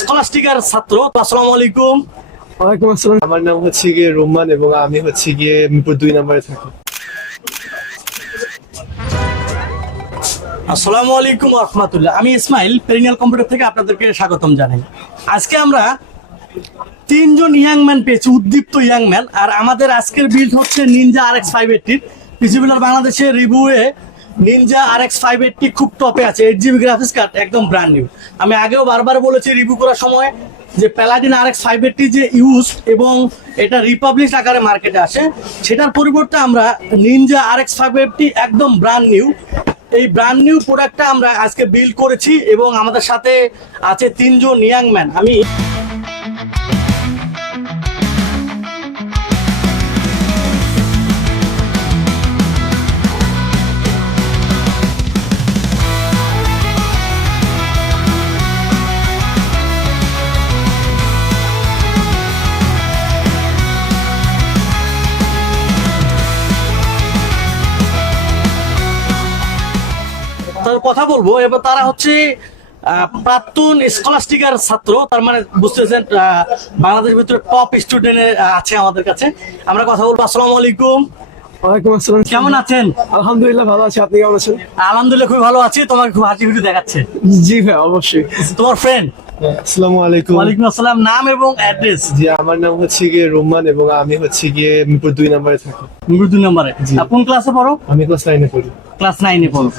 স্কলাস্টিকার ছাত্র। আসসালামু আলাইকুম। ওয়ালাইকুম আসসালাম। আমার নাম হচ্ছে গিয়ে রোমান এবং আমি হচ্ছে গিয়ে মিরপুর দুই নম্বরে থাকি। আসসালামু আলাইকুম রহমতুল্লাহ। আমি ইসমাইল পেরিনিয়াল কম্পিউটার থেকে আপনাদেরকে স্বাগতম জানাই। আজকে আমরা তিনজন ইয়াং ম্যান পেয়েছি উদ্দীপ্ত ইয়াং ম্যান আর আমাদের আজকের বিল্ড হচ্ছে নিনজা আর এক্স ফাইভ পিসিবিলার বাংলাদেশের রিভিউয়ে Ninja R X five eighty খুব টপে আছে এইট জিবি গ্রাফিক্স কার্ড একদম ব্র্যান্ড নিউ আমি আগেও বারবার বলেছি রিভিউ করার সময় যে Paladin R X five eighty যে ইউজ এবং এটা রিপাবলিশ আকারে মার্কেটে আসে, সেটার পরিবর্তে আমরা Ninja R X five eighty একদম ব্র্যান্ড নিউ এই ব্র্যান্ড নিউ প্রোডাক্টটা আমরা আজকে বিল্ড করেছি এবং আমাদের সাথে আছে তিনজন ইয়াং ম্যান আমি কথা বলব এবার তারা হচ্ছে প্রাক্তন স্কলাস্টিকার ছাত্র তার মানে বুঝতেছেন আহ, বাংলাদেশের ভিতরে টপ স্টুডেন্ট আছে আমাদের কাছে। আমরা কথা বলব আসসালামু আলাইকুম। ওয়ালাইকুম আসসালাম কেমন আছেন? আলহামদুলিল্লাহ ভালো আছি আপনি কেমন আছেন? আলহামদুলিল্লাহ খুবই ভালো আছি তোমাকে খুব হাসি খুশি দেখাচ্ছে। জি ভাই অবশ্যই। তোমার ফ্রেন্ড আসসালামু আলাইকুম। ওয়ালাইকুম আসসালাম নাম এবং অ্যাড্রেস জি আমার নাম হচ্ছে গিয়ে রোমান এবং আমি হচ্ছে গিয়ে মিরপুর দুই নম্বরে থাকি। দুই নম্বরে। জি। কোন ক্লাসে পড়ো? আমি ক্লাস নাইনে পড়ি। ক্লাস নাইনে পড়ো।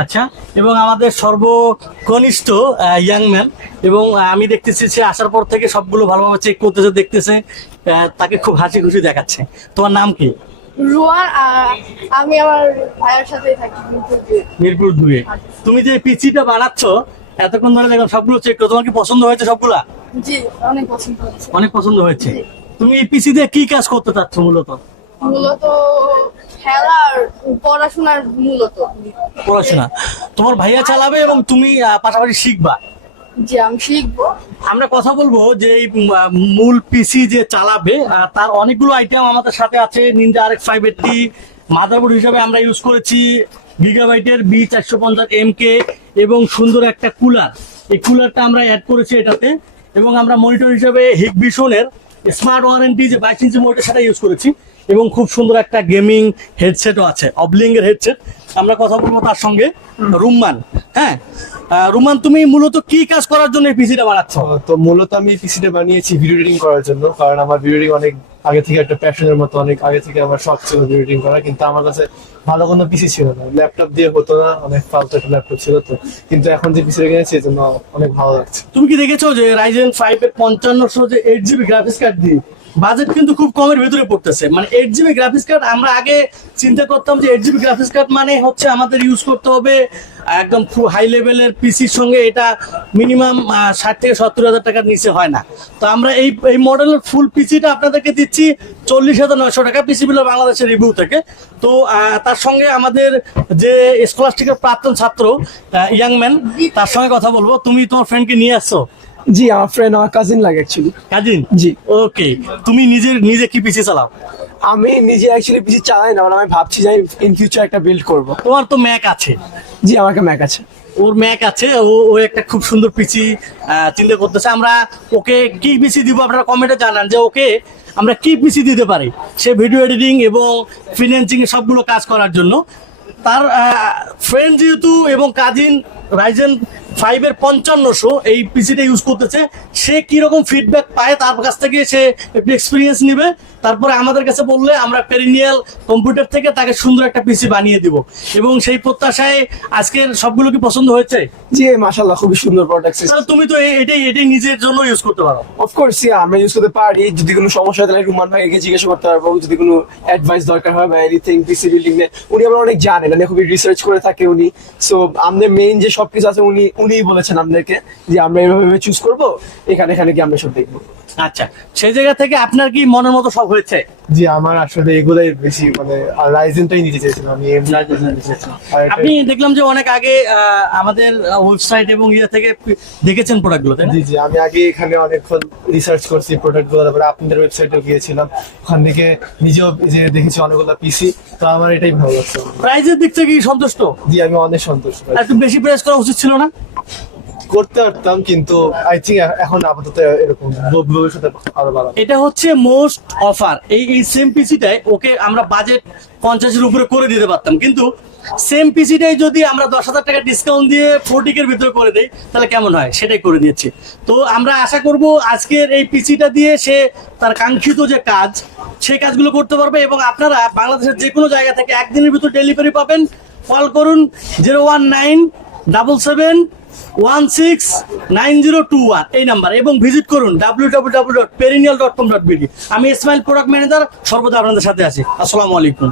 আচ্ছা এবং আমাদের সর্বকনিষ্ঠ ইয়াং ম্যান এবং আমি দেখতেছি সে আসার পর থেকে সবগুলো ভালোভাবে চেক করতেছে দেখতেছে তাকে খুব হাসি খুশি দেখাচ্ছে। তোমার নাম কি? রোয়ান আমি আমার ভাইয়ের সাথে থাকি মিরপুর দুয়ে। তুমি যে পিচিটা বানাচ্ছ এতক্ষণ ধরে দেখো সবগুলো চেক করো তোমার কি পছন্দ হয়েছে সবগুলা? জি অনেক পছন্দ হয়েছে। অনেক পছন্দ হয়েছে। তুমি এই পিসি দিয়ে কি কাজ করতে চাচ্ছ মূলত? মূলত খেলার পড়াশোনার মূলত। পড়াশোনা। তোমার ভাইয়া চালাবে এবং তুমি পাশাপাশি শিখবা? যে আমি শিখব। আমরা কথা বলব যে এই মূল পিসি যে চালাবে তার অনেকগুলো আইটেম আমাদের সাথে আছে। Ninja R X five eighty motherboard হিসাবে আমরা ইউজ করেছি গিগাবাইটের বি চারশো পঞ্চাশ এম কে এবং সুন্দর একটা কুলার এই কুলারটা আমরা অ্যাড করেছি এটাতে এবং আমরা মনিটর হিসাবে হিগবিশনের স্মার্ট ওয়ারেন্টি যে বাইশ ইঞ্চি মোটর সেটা ইউজ করেছি এবং খুব সুন্দর একটা গেমিং হেডসেটও আছে অবলিং এর হেডসেট আমরা কথা বলব তার সঙ্গে রুম্মান হ্যাঁ? আহ, রুম্মান তুমি মূলত কি কাজ করার জন্য এই পিসিটা বানাচ্ছ? তো- মূলত আমি পিসিটা বানিয়েছি ভিডিও এডিটিং করার জন্য কারণ আমার ভিডিও এডিটিং অনেক আগে থেকে একটা প্যাশনের মতো অনেক আগে থেকে আমার শখ ছিল ভিডিও এডিটিং করা কিন্তু আমার কাছে ভালো কোনো পিসি ছিল না। ল্যাপটপ দিয়ে হতো না অনেক ফালতু একটা ল্যাপটপ ছিল তো কিন্তু এখন যে পিসিটা কিনেছি এই জন্য অনেক ভালো লাগছে। তুমি কি দেখেছ যে রাইজেন ফাইভ এর পঞ্চান্নশো যে এইট জিবি গ্রাফিক্স কার্ড দিয়ে? বাজেট কিন্তু খুব কমের ভিতরে পড়তেছে। মানে এইট জিবি গ্রাফিক্স কার্ড আমরা আগে চিন্তা করতাম যে এইট জিবি গ্রাফিক্স কার্ড মানে হচ্ছে আমাদের ইউজ করতে হবে, একদম খুব হাই লেভেলের পিসির সঙ্গে এটা মিনিমাম ষাট থেকে সত্তর হাজার টাকার নিচে হয় না। তো আমরা এই এই মডেলের ফুল পিসিটা আপনাদেরকে দিচ্ছি চল্লিশ হাজার নয়শো টাকা পিসি বিল বাংলাদেশের রিভিউ থেকে। তো তার সঙ্গে আমাদের যে স্কলাস্টিকের প্রাক্তন ছাত্র ইয়াং ম্যান তার সঙ্গে কথা বলব। তুমি তোমার ফ্রেন্ডকে নিয়ে আসছো। জি আমার ফ্রেন্ড আমার কাজিন লাগে অ্যাকচুয়ালি কাজিন জি। ওকে তুমি নিজের নিজে কি পিসি চালাও? আমি নিজে অ্যাকচুয়ালি পিসি চালাই না মানে আমি ভাবছি যে ইন ফিউচার একটা বিল্ড করব। তোমার তো ম্যাক আছে। জি আমার একটা ম্যাক আছে। ওর ম্যাক আছে ও ও একটা খুব সুন্দর পিসি চিন্তা করতেছে। আমরা ওকে কি পিসি দিব আপনারা কমেন্টে জানান যে ওকে আমরা কি পিসি দিতে পারি। সে ভিডিও এডিটিং এবং ফিনান্সিং এ সবগুলো কাজ করার জন্য। তার ফ্রেন্ড যেহেতু এবং কাজিন রাইজেন ফাইভের পঞ্চান্নশো এই পিসিটা ইউজ করতেছে। সে কীরকম ফিডব্যাক পায় তার কাছ থেকে সে একটু এক্সপিরিয়েন্স নিবে। তারপরে আমাদের কাছে বললে আমরা পেরিনিয়াল কম্পিউটার থেকে তাকে সুন্দর একটা পিসি বানিয়ে দিব। এবং সেই প্রত্যাশায় আজকের সবগুলো কি পছন্দ হয়েছে? জি মাশাআল্লাহ খুবই সুন্দর প্রোডাক্ট তাহলে তুমি তো এটাই এটাই নিজের জন্য ইউজ করতে পারো। অফকোর্স আমরা ইউজ করতে পারি। যদি কোনো সমস্যা হয় তাহলে রুমান ভাইকে জিজ্ঞাসা করতে পারব। যদি কোনো অ্যাডভাইস দরকার হয় বা এনিথিং পিসি বিল্ডিং এ উনি আমরা অনেক জানেন। মানে খুবই রিসার্চ করে থাকে উনি। সো আমাদের মেইন যে সবকিছু আছে উনি উনিই বলেছেন আমাদেরকে যে আমরা এভাবে চুজ করব এখানে এখানে কি আমরা সব দেখব। আচ্ছা সেই জায়গা থেকে আপনার কি মনের মতো সব হয়েছে? জি আমার আসলে এগুলাই বেশি মানে রাইজেনটাই নিতে চেয়েছিলাম আমি আপনি দেখলাম যে অনেক আগে আমাদের ওয়েবসাইট এবং ইয়ে থেকে দেখেছেন প্রোডাক্টগুলো তাই জি জি আমি আগে এখানে অনেকক্ষণ রিসার্চ করছি প্রোডাক্টগুলো তারপরে আপনাদের ওয়েবসাইটেও গিয়েছিলাম। ওখান থেকে নিজেও যে দেখেছি অনেকগুলো পিসি তো আমার এটাই ভালো লাগছে। প্রাইজের দিক থেকে কি সন্তুষ্ট? জি আমি অনেক সন্তুষ্ট। একটু বেশি প্রাইস করা উচিত ছিল না? করতে পারতাম, কিন্তু আই থিঙ্ক এখন আপাতত এরকম ভবিষ্যতে আরও ভালো এটা হচ্ছে মোস্ট অফার এই এই সেম পিসিটাই ওকে আমরা বাজেট পঞ্চাশের উপরে করে দিতে পারতাম। কিন্তু সেম পিসিটাই যদি আমরা দশ হাজার টাকা ডিসকাউন্ট দিয়ে ফোরটিকের ভিতরে করে দেই, তাহলে কেমন হয়? সেটাই করে দিচ্ছি তো আমরা আশা করব আজকের এই পিসিটা দিয়ে সে তার কাঙ্ক্ষিত যে কাজ সেই কাজগুলো করতে পারবে এবং আপনারা বাংলাদেশের যে কোনো জায়গা থেকে একদিনের ভিতর ডেলিভারি পাবেন। কল করুন zero one nine double seven one six nine zero two one এই নাম্বার এবং ভিজিট করুন W W perennial dot com dot BD আমি ইসমাইল প্রোডাক্ট ম্যানেজার সর্বদা আপনাদের সাথে আছি। আসসালামু আলাইকুম।